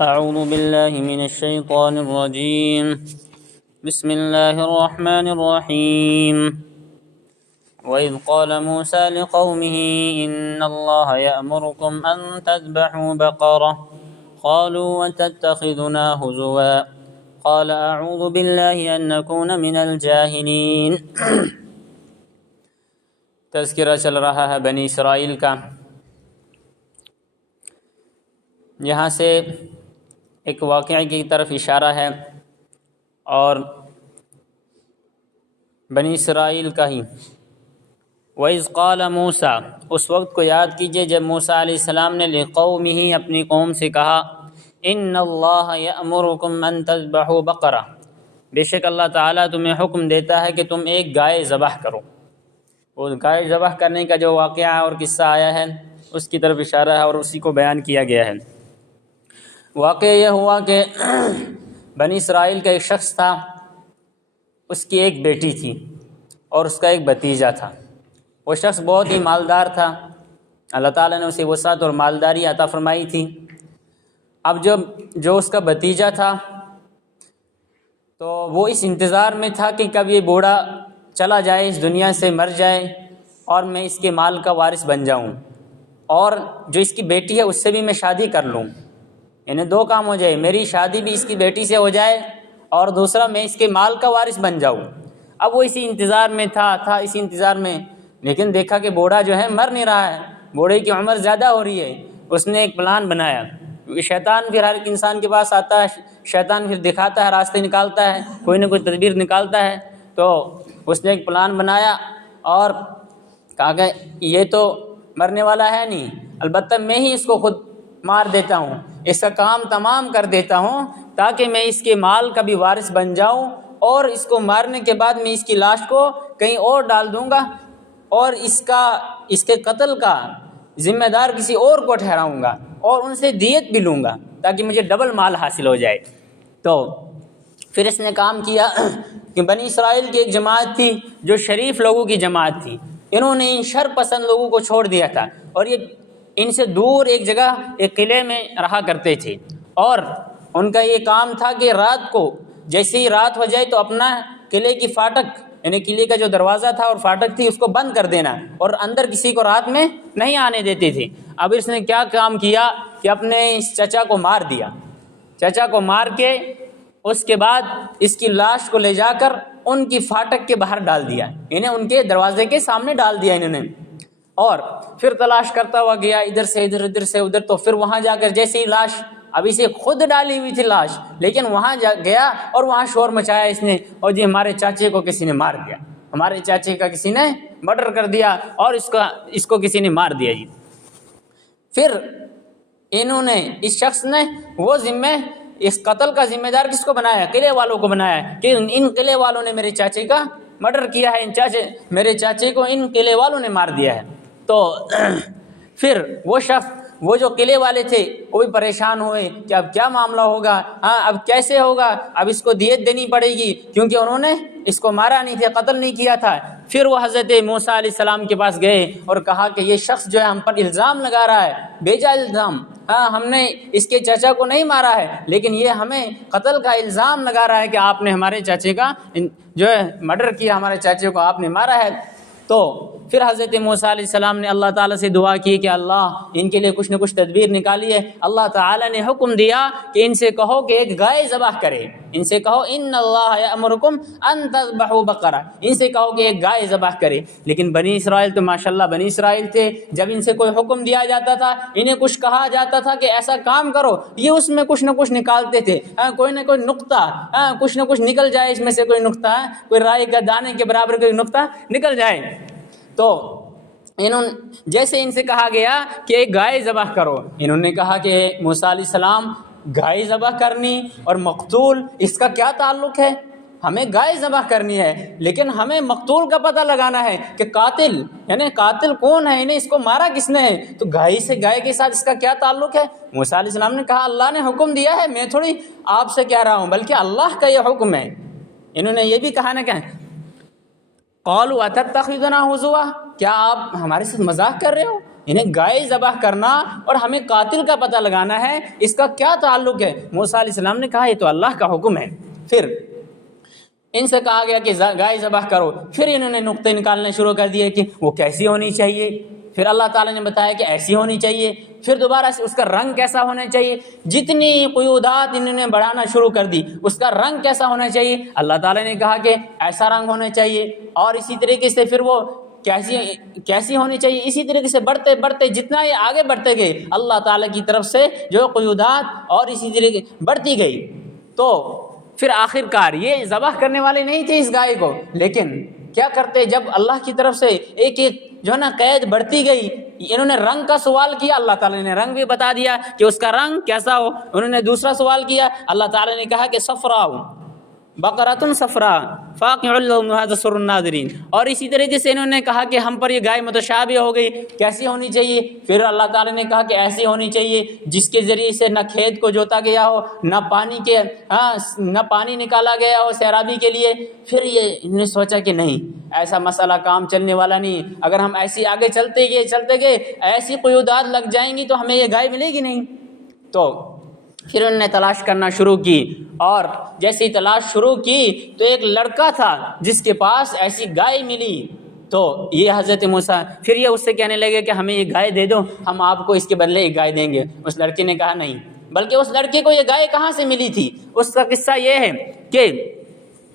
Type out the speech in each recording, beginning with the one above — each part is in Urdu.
أعوذ بالله من الشيطان الرجيم بسم الله الرحمن الرحيم وإذ قال موسى لقومه إن الله يأمركم أن تذبحوا بقرة قالوا وتتخذنا هزوا قال أعوذ بالله أن نكون من الجاهلين۔ تذکرہ چل رہا ہے بنی اسرائیل کا۔ یہاں سے ایک واقعے کی طرف اشارہ ہے اور بنی اسرائیل کا ہی۔ وَإِذْ قَالَ مُوسَىٰ، اس وقت کو یاد کیجئے جب موسیٰ علیہ السلام نے لِقَوْمِهِ اپنی قوم سے کہا إِنَّ اللَّهَ يَأْمُرُكُمْ أَن تَذْبَحُوا بَقَرَةً، بے شک اللہ تعالیٰ تمہیں حکم دیتا ہے کہ تم ایک گائے ذبح کرو۔ وہ گائے ذبح کرنے کا جو واقعہ اور قصہ آیا ہے اس کی طرف اشارہ ہے اور اسی کو بیان کیا گیا ہے۔ واقعہ یہ ہوا کہ بنی اسرائیل کا ایک شخص تھا، اس کی ایک بیٹی تھی اور اس کا ایک بھتیجا تھا۔ وہ شخص بہت ہی مالدار تھا، اللہ تعالیٰ نے اسے وسعت اور مالداری عطا فرمائی تھی۔ اب جو اس کا بھتیجا تھا تو وہ اس انتظار میں تھا کہ کب یہ بوڑھا چلا جائے، اس دنیا سے مر جائے اور میں اس کے مال کا وارث بن جاؤں، اور جو اس کی بیٹی ہے اس سے بھی میں شادی کر لوں، یعنی دو کام ہو جائے، میری شادی بھی اس کی بیٹی سے ہو جائے اور دوسرا میں اس کے مال کا وارث بن جاؤں۔ اب وہ اسی انتظار میں تھا اسی انتظار میں، لیکن دیکھا کہ بوڑھا جو ہے مر نہیں رہا ہے، بوڑھے کی عمر زیادہ ہو رہی ہے۔ اس نے ایک پلان بنایا، شیطان پھر ہر ایک انسان کے پاس آتا ہے، شیطان پھر دکھاتا ہے، راستے نکالتا ہے، کوئی نہ کوئی تدبیر نکالتا ہے۔ تو اس نے ایک پلان بنایا اور کہا کہ یہ تو مرنے والا ہے نہیں، البتہ میں ہی اس کو خود مار دیتا ہوں، اس کا کام تمام کر دیتا ہوں تاکہ میں اس کے مال کا بھی وارث بن جاؤں، اور اس کو مارنے کے بعد میں اس کی لاش کو کہیں اور ڈال دوں گا اور اس کے قتل کا ذمہ دار کسی اور کو ٹھہراؤں گا اور ان سے دیت بھی لوں گا تاکہ مجھے ڈبل مال حاصل ہو جائے۔ تو پھر اس نے کام کیا کہ بنی اسرائیل کی ایک جماعت تھی جو شریف لوگوں کی جماعت تھی، انہوں نے ان شر پسند لوگوں کو چھوڑ دیا تھا اور یہ ان سے دور ایک جگہ ایک قلعے میں رہا کرتے تھے، اور ان کا یہ کام تھا کہ رات کو جیسے ہی رات ہو جائے تو اپنا قلعے کی فاٹک، یعنی قلعے کا جو دروازہ تھا اور فاٹک تھی اس کو بند کر دینا، اور اندر کسی کو رات میں نہیں آنے دیتے تھے۔ اب اس نے کیا کام کیا کہ اپنے اس چچا کو مار دیا، چچا کو مار کے اس کے بعد اس کی لاش کو لے جا کر ان کی فاٹک کے باہر ڈال دیا، یعنی ان کے دروازے کے سامنے ڈال دیا انہوں نے، اور پھر تلاش کرتا ہوا گیا ادھر سے ادھر، ادھر سے ادھر۔ تو پھر وہاں جا کر جیسے ہی لاش، ابھی سے خود ڈالی ہوئی تھی لاش، لیکن وہاں گیا اور وہاں شور مچایا اس نے، اور جی ہمارے چاچے کو کسی نے مار دیا، ہمارے چاچے کا کسی نے مرڈر کر دیا اور اس کو کسی نے مار دیا جی۔ پھر انہوں نے، اس شخص نے وہ اس قتل کا ذمہ دار کس کو بنایا؟ قلعے والوں کو بنایا کہ ان قلعے والوں نے میرے چاچے کا مرڈر کیا ہے، میرے چاچے کو ان قلعے والوں نے مار دیا ہے۔ تو پھر وہ شخص، وہ جو قلعے والے تھے وہ بھی پریشان ہوئے کہ اب کیا معاملہ ہوگا، اب کیسے ہوگا، اب اس کو دیت دینی پڑے گی کیونکہ انہوں نے اس کو مارا نہیں تھا، قتل نہیں کیا تھا۔ پھر وہ حضرت موسیٰ علیہ السلام کے پاس گئے اور کہا کہ یہ شخص جو ہے ہم پر الزام لگا رہا ہے، بیجا الزام، ہم نے اس کے چچا کو نہیں مارا ہے لیکن یہ ہمیں قتل کا الزام لگا رہا ہے کہ آپ نے ہمارے چاچے کا جو ہے مرڈر کیا، ہمارے چاچے کو آپ نے مارا ہے۔ تو پھر حضرت موسیٰ علیہ السلام نے اللہ تعالیٰ سے دعا کی کہ اللہ ان کے لیے کچھ نہ کچھ تدبیر نکالی ہے۔ اللہ تعالیٰ نے حکم دیا کہ ان سے کہو کہ ایک گائے ذبح کرے، ان سے کہو ان اللہ یأمرکم ان تذبحوا بقرہ، ان سے کہو کہ ایک گائے ذبح کرے۔ لیکن بنی اسرائیل تو ماشاءاللہ بنی اسرائیل تھے، جب ان سے کوئی حکم دیا جاتا تھا، انہیں کچھ کہا جاتا تھا کہ ایسا کام کرو، یہ اس میں کچھ نہ کچھ نکالتے تھے، کوئی نہ کوئی نقطہ، کچھ نہ کچھ نکل جائے، اس میں سے کوئی نقطہ، کوئی رائے کا دانے کے برابر کوئی نقطہ نکل جائے۔ تو جیسے ان سے کہا گیا کہ ایک گائے ذبح کرو، انہوں نے کہا کہ موسیٰ علیہ السلام گائے ذبح کرنی اور مقتول، اس کا کیا تعلق ہے؟ ہمیں گائے ذبح کرنی ہے لیکن ہمیں مقتول کا پتہ لگانا ہے کہ قاتل، یعنی قاتل کون ہے، انہیں اس کو مارا کس نے ہے، تو گائے کے ساتھ اس کا کیا تعلق ہے؟ موسیٰ علیہ السلام نے کہا اللہ نے حکم دیا ہے، میں تھوڑی آپ سے کہہ رہا ہوں بلکہ اللہ کا یہ حکم ہے۔ انہوں نے یہ بھی کہا نا کہ قالوا اتتخذنا ہزوا، کیا آپ ہمارے ساتھ مذاق کر رہے ہو؟ انہیں گائے ذبح کرنا اور ہمیں قاتل کا پتہ لگانا ہے، اس کا کیا تعلق ہے؟ موسیٰ علیہ السلام نے کہا یہ تو اللہ کا حکم ہے۔ پھر ان سے کہا گیا کہ گائے ذبح کرو، پھر انہوں نے نقطے نکالنے شروع کر دیے کہ وہ کیسی ہونی چاہیے، پھر اللہ تعالیٰ نے بتایا کہ ایسی ہونی چاہیے، پھر دوبارہ سے اس کا رنگ کیسا ہونا چاہیے، جتنی قیودات انہوں نے بڑھانا شروع کر دی، اس کا رنگ کیسا ہونا چاہیے، اللہ تعالیٰ نے کہا کہ ایسا رنگ ہونا چاہیے، اور اسی طریقے سے پھر وہ کیسی ہونی چاہیے، اسی طریقے سے بڑھتے بڑھتے جتنا یہ آگے بڑھتے گئے اللہ تعالیٰ کی طرف سے جو قیودات اور اسی طریقے بڑھتی گئی، تو پھر آخر کار یہ ذبح کرنے والے نہیں تھے اس گائے کو، لیکن کیا کرتے جب اللہ کی طرف سے ایک ایک جو ہے نا قید بڑھتی گئی، انہوں نے رنگ کا سوال کیا، اللہ تعالیٰ نے رنگ بھی بتا دیا کہ اس کا رنگ کیسا ہو، انہوں نے دوسرا سوال کیا، اللہ تعالیٰ نے کہا کہ صفراء بقرۃ صفراء فاقع لونھا تسر الناظرین، اور اسی طریقے سے انہوں نے کہا کہ ہم پر یہ گائے متشابہ ہو گئی، کیسی ہونی چاہیے، پھر اللہ تعالیٰ نے کہا کہ ایسی ہونی چاہیے جس کے ذریعے سے نہ کھیت کو جوتا گیا ہو، نہ پانی نکالا گیا ہو سیرابی کے لیے۔ پھر یہ انہوں نے سوچا کہ نہیں، ایسا مسئلہ کام چلنے والا نہیں، اگر ہم ایسی آگے چلتے گئے ایسی قیودات لگ جائیں گی تو ہمیں یہ گائے ملے گی نہیں۔ تو پھر انہوں نے تلاش کرنا شروع کی، اور جیسے ہی تلاش شروع کی تو ایک لڑکا تھا جس کے پاس ایسی گائے ملی، تو یہ حضرت موسیٰ پھر یہ اس سے کہنے لگے کہ ہمیں یہ گائے دے دو، ہم آپ کو اس کے بدلے ایک گائے دیں گے۔ اس لڑکے نے کہا نہیں، بلکہ اس لڑکے کو یہ گائے کہاں سے ملی تھی، اس کا قصہ یہ ہے کہ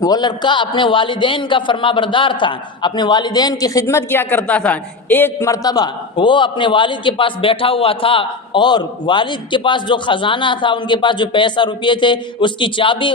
وہ لڑکا اپنے والدین کا فرما بردار تھا، اپنے والدین کی خدمت کیا کرتا تھا۔ ایک مرتبہ وہ اپنے والد کے پاس بیٹھا ہوا تھا، اور والد کے پاس جو خزانہ تھا، ان کے پاس جو پیسہ روپیے تھے، اس کی چابی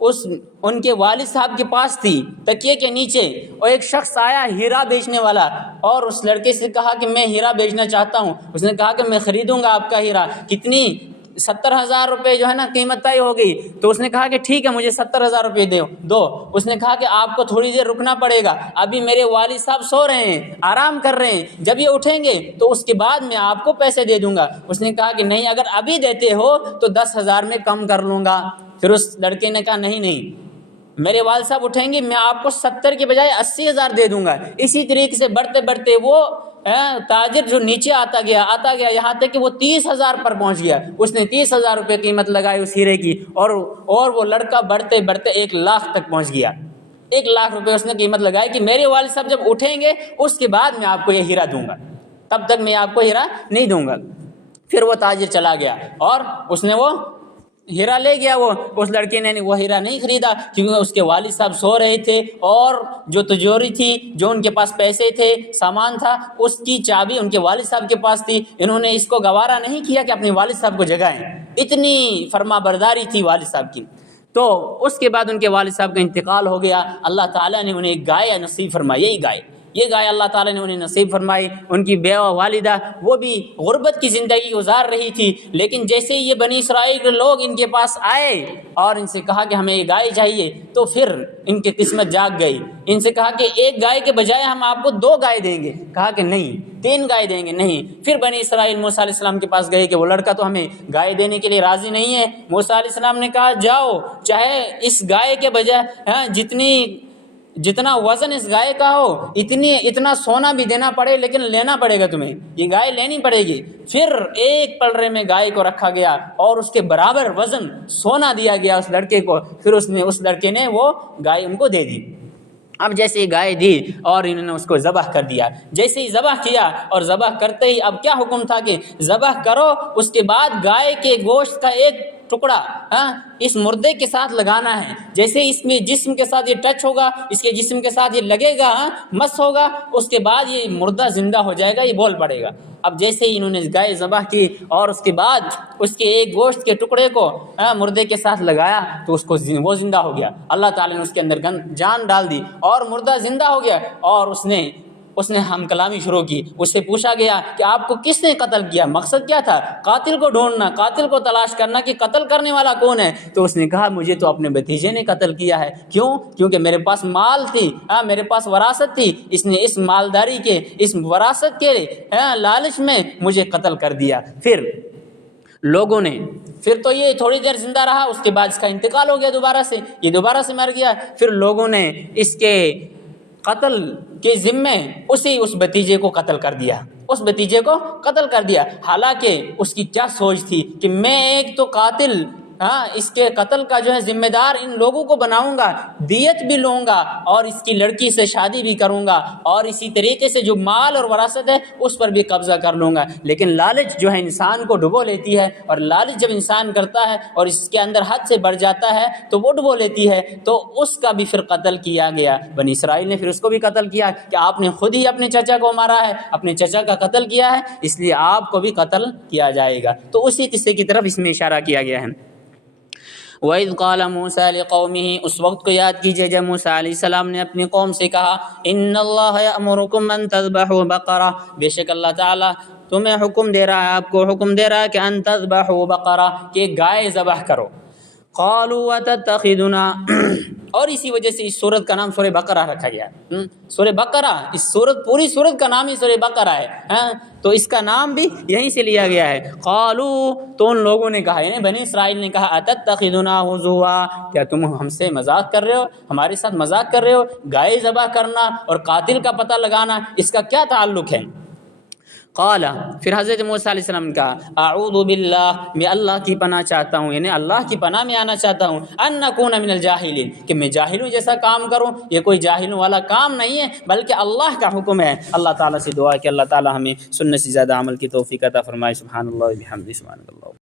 ان کے والد صاحب کے پاس تھی تکیے کے نیچے، اور ایک شخص آیا ہیرا بیچنے والا، اور اس لڑکے سے کہا کہ میں ہیرا بیچنا چاہتا ہوں۔ اس نے کہا کہ میں خریدوں گا آپ کا ہیرا، کتنی 70,000 روپے جو ہے نا قیمت طے ہو گئی۔ تو اس نے کہا کہ ٹھیک ہے مجھے 70,000 روپے دو۔ اس نے کہا کہ آپ کو تھوڑی دیر رکنا پڑے گا، ابھی میرے والد صاحب سو رہے ہیں، آرام کر رہے ہیں، جب یہ اٹھیں گے تو اس کے بعد میں آپ کو پیسے دے دوں گا۔ اس نے کہا کہ نہیں، اگر ابھی دیتے ہو تو 10,000 میں کم کر لوں گا۔ پھر اس لڑکے نے کہا نہیں، میرے والد صاحب اٹھیں گے، میں آپ کو 70 کے بجائے 80,000 دے دوں گا۔ اسی طریقے سے بڑھتے بڑھتے وہ تاجر جو نیچے آتا گیا یہاں تک کہ وہ 30,000 پر پہنچ گیا۔ اس نے 30,000 روپے قیمت لگائی اس ہیرے کی، اور وہ لڑکا بڑھتے بڑھتے 1 لاکھ تک پہنچ گیا۔ 1 لاکھ روپے اس نے قیمت لگائی کہ میرے والد صاحب جب اٹھیں گے اس کے بعد میں آپ کو یہ ہیرا دوں گا، تب تک میں آپ کو ہیرا نہیں دوں گا۔ پھر وہ تاجر چلا گیا اور اس نے وہ ہیرا لے گیا۔ اس لڑکے نے وہ ہیرا نہیں خریدا، کیونکہ اس کے والد صاحب سو رہے تھے، اور جو تجوری تھی، جو ان کے پاس پیسے تھے، سامان تھا، اس کی چابی ان کے والد صاحب کے پاس تھی۔ انہوں نے اس کو گوارا نہیں کیا کہ اپنے والد صاحب کو جگائیں، اتنی فرما برداری تھی والد صاحب کی۔ تو اس کے بعد ان کے والد صاحب کا انتقال ہو گیا۔ اللہ تعالیٰ نے انہیں ایک گائے نصیب فرمائی، یہ گائے اللہ تعالیٰ نے انہیں نصیب فرمائی۔ ان کی بیوہ والدہ وہ بھی غربت کی زندگی گزار رہی تھی، لیکن جیسے ہی یہ بنی اسرائیل کے لوگ ان کے پاس آئے اور ان سے کہا کہ ہمیں یہ گائے چاہیے، تو پھر ان کی قسمت جاگ گئی۔ ان سے کہا کہ ایک گائے کے بجائے ہم آپ کو 2 گائے دیں گے، کہا کہ نہیں 3 گائے دیں گے، نہیں۔ پھر بنی اسرائیل موسیٰ علیہ السلام کے پاس گئے کہ وہ لڑکا تو ہمیں گائے دینے کے لیے راضی نہیں ہے۔ موسیٰ علیہ السلام نے کہا جاؤ، چاہے اس گائے کے بجائے جتنا وزن اس گائے کا ہو اتنا سونا بھی دینا پڑے، لیکن لینا پڑے گا، تمہیں یہ گائے لینی پڑے گی۔ پھر ایک پلڑے میں گائے کو رکھا گیا اور اس کے برابر وزن سونا دیا گیا اس لڑکے کو۔ پھر اس لڑکے نے وہ گائے ان کو دے دی۔ اب جیسے ہی گائے دی اور انہوں نے اس کو ذبح کر دیا، جیسے ہی ذبح کیا اور ذبح کرتے ہی اب کیا حکم تھا کہ ذبح کرو، اس کے بعد گائے کے گوشت کا ایک ٹکڑا اس مردے کے ساتھ لگانا ہے۔ جیسے اس میں جسم کے ساتھ یہ ٹچ ہوگا، اس کے جسم کے ساتھ یہ لگے گا، مس ہوگا، اس کے بعد یہ مردہ زندہ ہو جائے گا، یہ بول پڑے گا۔ اب جیسے ہی انہوں نے گائے ذبح کی اور اس کے بعد اس کے ایک گوشت کے ٹکڑے کو مردے کے ساتھ لگایا تو وہ زندہ ہو گیا۔ اللہ تعالیٰ نے اس کے اندر جان ڈال دی اور مردہ زندہ ہو گیا، اور اس نے ہم کلامی شروع کی۔ اس سے پوچھا گیا کہ آپ کو کس نے قتل کیا، مقصد کیا تھا؟ قاتل کو ڈھونڈنا، قاتل کو تلاش کرنا کہ قتل کرنے والا کون ہے۔ تو اس نے کہا مجھے تو اپنے بھتیجے نے قتل کیا ہے۔ کیوں؟ کیونکہ میرے پاس مال تھی، میرے پاس وراثت تھی، اس نے اس مالداری کے، اس وراثت کے لالچ میں مجھے قتل کر دیا۔ پھر تو یہ تھوڑی دیر زندہ رہا، اس کے بعد اس کا انتقال ہو گیا، دوبارہ سے مر گیا۔ پھر لوگوں نے اس کے قتل کے ذمے اس بھتیجے کو قتل کر دیا، اس بھتیجے کو قتل کر دیا، حالانکہ اس کی کیا سوچ تھی کہ میں ایک تو قاتل اس کے قتل کا جو ہے ذمہ دار ان لوگوں کو بناؤں گا، دیت بھی لوں گا اور اس کی لڑکی سے شادی بھی کروں گا، اور اسی طریقے سے جو مال اور وراثت ہے اس پر بھی قبضہ کر لوں گا۔ لیکن لالچ جو ہے انسان کو ڈبو لیتی ہے، اور لالچ جب انسان کرتا ہے اور اس کے اندر حد سے بڑھ جاتا ہے تو وہ ڈبو لیتی ہے، تو اس کا بھی پھر قتل کیا گیا۔ بنی اسرائیل نے پھر اس کو بھی قتل کیا کہ آپ نے خود ہی اپنے چچا کو مارا ہے، اپنے چچا کا قتل کیا ہے، اس لیے آپ کو بھی قتل کیا جائے گا۔ تو اسی قصے کی طرف اس میں اشارہ کیا گیا ہے۔ وَإِذْ قَالَ مُوسَىٰ لِقَوْمِهِ، اس وقت کو یاد کیجئے جب موسیٰ علیہ السلام نے اپنی قوم سے کہا، إِنَّ اللَّهَ يَأْمُرُكُمْ أَن تَذْبَحُوا بَقَرَةً، بے شک اللہ تعالیٰ تمہیں حکم دے رہا ہے، آپ کو حکم دے رہا ہے کہ أَن تَذْبَحُوا بَقَرَةً، کہ گائے ذبح کرو۔ قَالُوا وَتَتَّخِذُنَا، اور اسی وجہ سے اس سورت کا نام سورہ بقرہ رکھا گیا۔ سورہ بقرہ، اس سورت پوری سورت کا نام ہی سورہ بقرہ ہے، تو اس کا نام بھی یہیں سے لیا گیا ہے۔ قالوا، تو ان لوگوں نے کہا، یعنی بنی اسرائیل نے کہا، اتتخذنا ہزوا، کیا تم ہم سے مذاق کر رہے ہو، ہمارے ساتھ مذاق کر رہے ہو؟ گائے ذبح کرنا اور قاتل کا پتہ لگانا، اس کا کیا تعلق ہے؟ قال، پھر حضرت موسیٰ علیہ السلام نے کہا، اعوذ باللہ، میں اللہ کی پناہ چاہتا ہوں، یعنی اللہ کی پناہ میں آنا چاہتا ہوں، ان نکون من الجاہلین، کہ میں جاہلوں جیسا کام کروں۔ یہ کوئی جاہلوں والا کام نہیں ہے، بلکہ اللہ کا حکم ہے۔ اللہ تعالیٰ سے دعا کہ اللہ تعالیٰ ہمیں سنت سے زیادہ عمل کی توفیق عطا فرمائے۔ سبحان اللہ و بحمدہ، سبحان اللہ۔